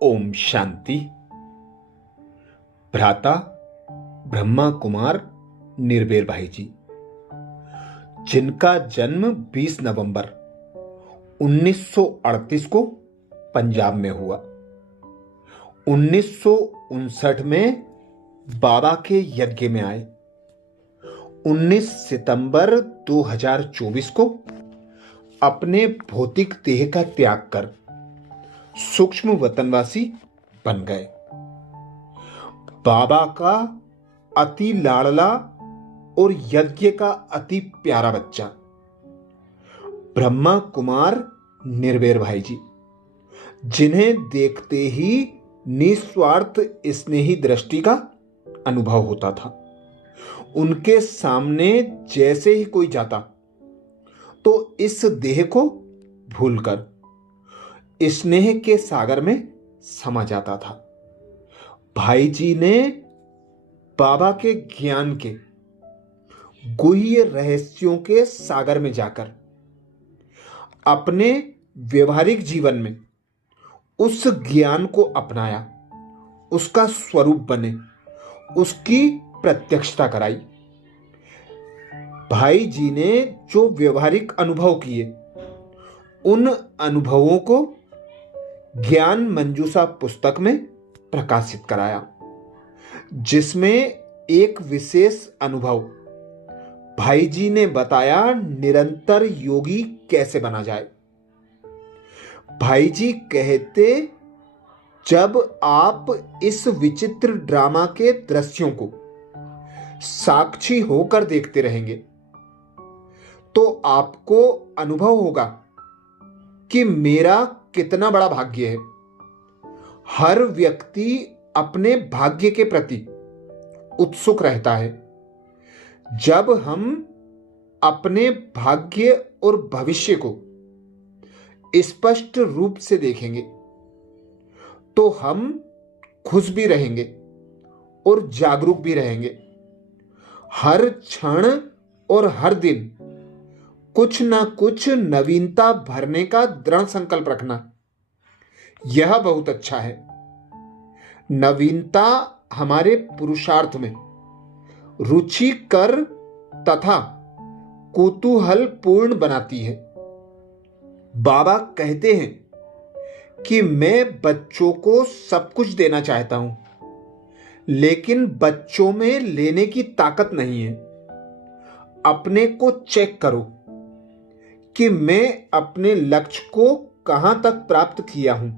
ओम शांति। भ्राता ब्रह्मा कुमार निर्वेर भाई जी, जिनका जन्म 20 नवंबर 1938 को पंजाब में हुआ। 1959 में बाबा के यज्ञ में आए। 19 सितंबर 2024 को अपने भौतिक देह का त्याग कर सूक्ष्म वतनवासी बन गए। बाबा का अति लाडला और यज्ञ का अति प्यारा बच्चा ब्रह्मा कुमार निर्वेर भाई जी, जिन्हें देखते ही निस्वार्थ स्नेही दृष्टि का अनुभव होता था। उनके सामने जैसे ही कोई जाता तो इस देह को भूलकर स्नेह के सागर में समा जाता था। भाई जी ने बाबा के ज्ञान के गुह्य रहस्यों के सागर में जाकर अपने व्यवहारिक जीवन में उस ज्ञान को अपनाया, उसका स्वरूप बने, उसकी प्रत्यक्षता कराई। भाई जी ने जो व्यवहारिक अनुभव किए, उन अनुभवों को ज्ञान मंजूषा पुस्तक में प्रकाशित कराया, जिसमें एक विशेष अनुभव भाई जी ने बताया निरंतर योगी कैसे बना जाए। भाई जी कहते, जब आप इस विचित्र ड्रामा के दृश्यों को साक्षी होकर देखते रहेंगे तो आपको अनुभव होगा कि मेरा कितना बड़ा भाग्य है। हर व्यक्ति अपने भाग्य के प्रति उत्सुक रहता है। जब हम अपने भाग्य और भविष्य को स्पष्ट रूप से देखेंगे तो हम खुश भी रहेंगे और जागरूक भी रहेंगे। हर क्षण और हर दिन कुछ ना कुछ नवीनता भरने का दृढ़ संकल्प रखना, यह बहुत अच्छा है। नवीनता हमारे पुरुषार्थ में रुचिकर तथा कौतूहल पूर्ण बनाती है। बाबा कहते हैं कि मैं बच्चों को सब कुछ देना चाहता हूं, लेकिन बच्चों में लेने की ताकत नहीं है। अपने को चेक करो कि मैं अपने लक्ष्य को कहां तक प्राप्त किया हूं।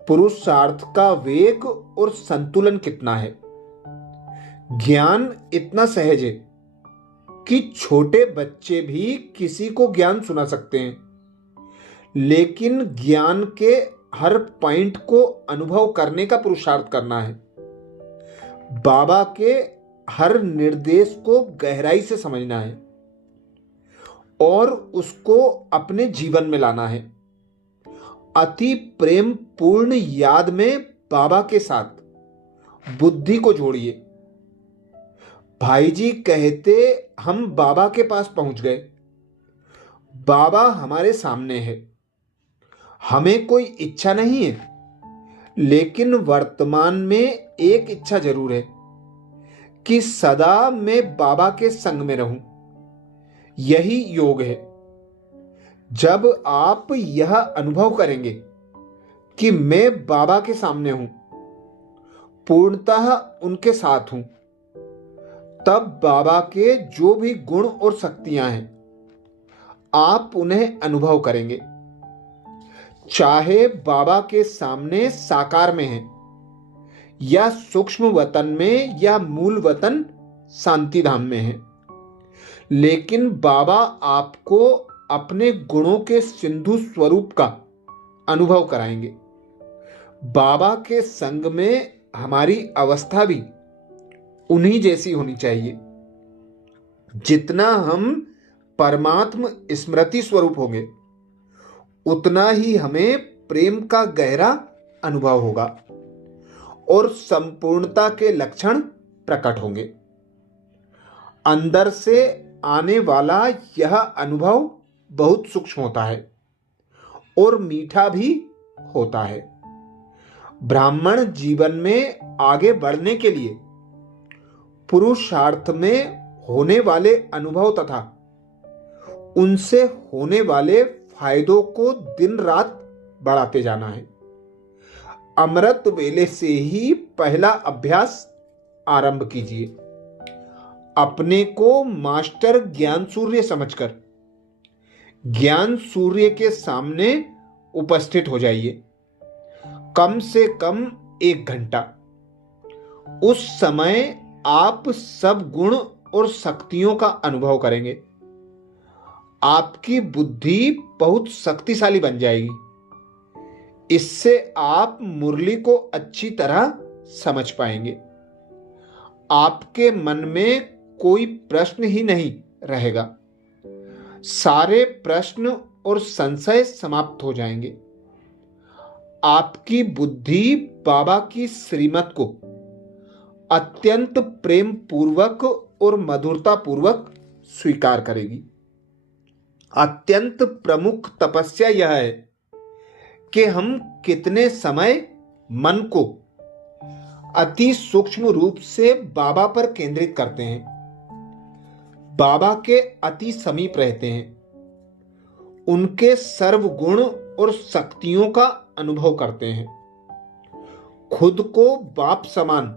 पुरुषार्थ का वेग और संतुलन कितना है। ज्ञान इतना सहज है कि छोटे बच्चे भी किसी को ज्ञान सुना सकते हैं, लेकिन ज्ञान के हर पॉइंट को अनुभव करने का पुरुषार्थ करना है। बाबा के हर निर्देश को गहराई से समझना है और उसको अपने जीवन में लाना है। अति प्रेम पूर्ण याद में बाबा के साथ बुद्धि को जोड़िए। भाई जी कहते, हम बाबा के पास पहुंच गए। बाबा हमारे सामने है। हमें कोई इच्छा नहीं है, लेकिन वर्तमान में एक इच्छा जरूर है कि सदा मैं बाबा के संग में रहूं। यही योग है। जब आप यह अनुभव करेंगे कि मैं बाबा के सामने हूं, पूर्णतः उनके साथ हूं, तब बाबा के जो भी गुण और शक्तियां हैं, आप उन्हें अनुभव करेंगे। चाहे बाबा के सामने साकार में हैं, या सूक्ष्म वतन में, या मूल वतन शांति धाम में है, लेकिन बाबा आपको अपने गुणों के सिंधु स्वरूप का अनुभव कराएंगे। बाबा के संग में हमारी अवस्था भी उन्हीं जैसी होनी चाहिए। जितना हम परमात्म स्मृति स्वरूप होंगे, उतना ही हमें प्रेम का गहरा अनुभव होगा और संपूर्णता के लक्षण प्रकट होंगे। अंदर से आने वाला यह अनुभव बहुत सूक्ष्म होता है और मीठा भी होता है। ब्राह्मण जीवन में आगे बढ़ने के लिए पुरुषार्थ में होने वाले अनुभव तथा उनसे होने वाले फायदों को दिन रात बढ़ाते जाना है। अमृत वेले से ही पहला अभ्यास आरंभ कीजिए। अपने को मास्टर ज्ञान सूर्य समझकर ज्ञान सूर्य के सामने उपस्थित हो जाइए। कम से कम 1 घंटा। उस समय आप सब गुण और शक्तियों का अनुभव करेंगे। आपकी बुद्धि बहुत शक्तिशाली बन जाएगी। इससे आप मुरली को अच्छी तरह समझ पाएंगे। आपके मन में कोई प्रश्न ही नहीं रहेगा। सारे प्रश्न और संशय समाप्त हो जाएंगे। आपकी बुद्धि बाबा की श्रीमत को अत्यंत प्रेम पूर्वक और मधुरता पूर्वक स्वीकार करेगी। अत्यंत प्रमुख तपस्या यह है कि हम कितने समय मन को अति सूक्ष्म रूप से बाबा पर केंद्रित करते हैं, बाबा के अति समीप रहते हैं, उनके सर्व गुण और शक्तियों का अनुभव करते हैं, खुद को बाप समान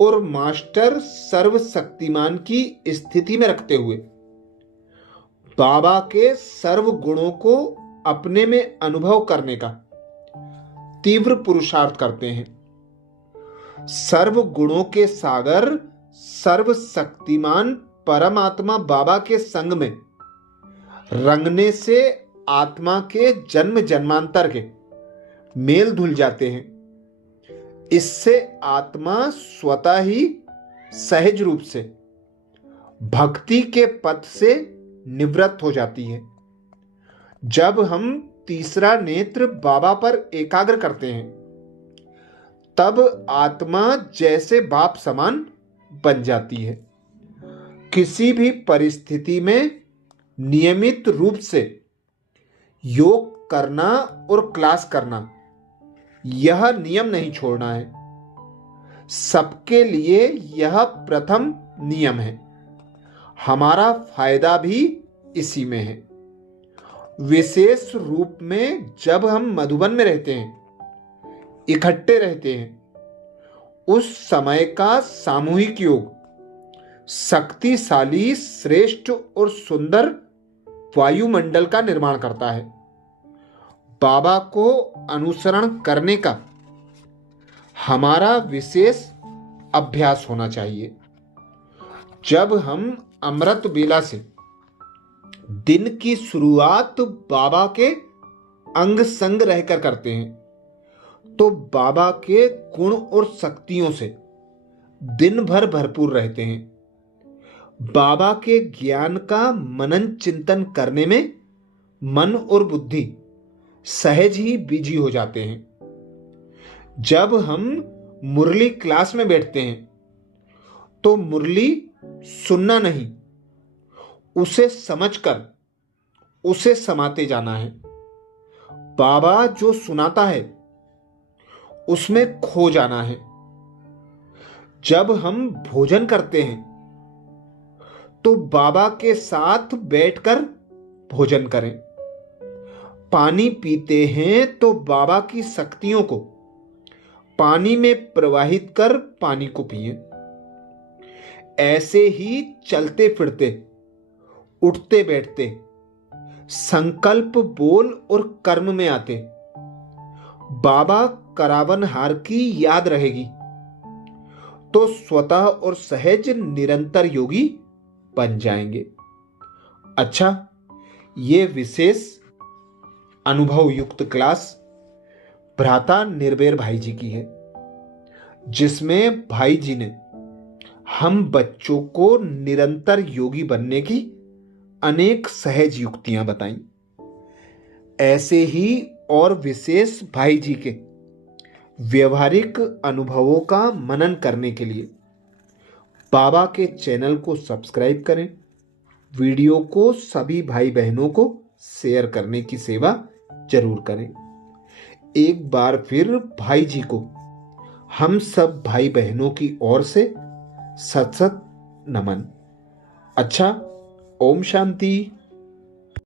और मास्टर सर्वशक्तिमान की स्थिति में रखते हुए बाबा के सर्व गुणों को अपने में अनुभव करने का तीव्र पुरुषार्थ करते हैं। सर्व गुणों के सागर सर्वशक्तिमान परमात्मा बाबा के संग में रंगने से आत्मा के जन्म जन्मांतर के मेल धुल जाते हैं। इससे आत्मा स्वतः ही सहज रूप से भक्ति के पथ से निवृत्त हो जाती है। जब हम तीसरा नेत्र बाबा पर एकाग्र करते हैं तब आत्मा जैसे बाप समान बन जाती है। किसी भी परिस्थिति में नियमित रूप से योग करना और क्लास करना, यह नियम नहीं छोड़ना है। सबके लिए यह प्रथम नियम है। हमारा फायदा भी इसी में है। विशेष रूप में जब हम मधुबन में रहते हैं, इकट्ठे रहते हैं, उस समय का सामूहिक योग शक्तिशाली, श्रेष्ठ और सुंदर वायुमंडल का निर्माण करता है। बाबा को अनुसरण करने का हमारा विशेष अभ्यास होना चाहिए। जब हम अमृत बेला से दिन की शुरुआत बाबा के अंग संग रहकर करते हैं तो बाबा के गुण और शक्तियों से दिन भर भरपूर रहते हैं। बाबा के ज्ञान का मनन चिंतन करने में मन और बुद्धि सहज ही बिजी हो जाते हैं। जब हम मुरली क्लास में बैठते हैं तो मुरली सुनना नहीं, उसे समझकर उसे समाते जाना है। बाबा जो सुनाता है उसमें खो जाना है। जब हम भोजन करते हैं तो बाबा के साथ बैठकर भोजन करें। पानी पीते हैं तो बाबा की शक्तियों को पानी में प्रवाहित कर पानी को पिए। ऐसे ही चलते फिरते, उठते बैठते, संकल्प बोल और कर्म में आते बाबा करावनहार की याद रहेगी तो स्वतः और सहज निरंतर योगी बन जाएंगे। अच्छा, ये विशेष अनुभव युक्त क्लास भ्राता निर्भय भाई जी की है, जिसमें भाई जी ने हम बच्चों को निरंतर योगी बनने की अनेक सहज युक्तियां बताई। ऐसे ही और विशेष भाई जी के व्यवहारिक अनुभवों का मनन करने के लिए बाबा के चैनल को सब्सक्राइब करें। वीडियो को सभी भाई बहनों को शेयर करने की सेवा जरूर करें। एक बार फिर भाई जी को हम सब भाई बहनों की ओर से सत सत नमन। अच्छा, ओम शांति।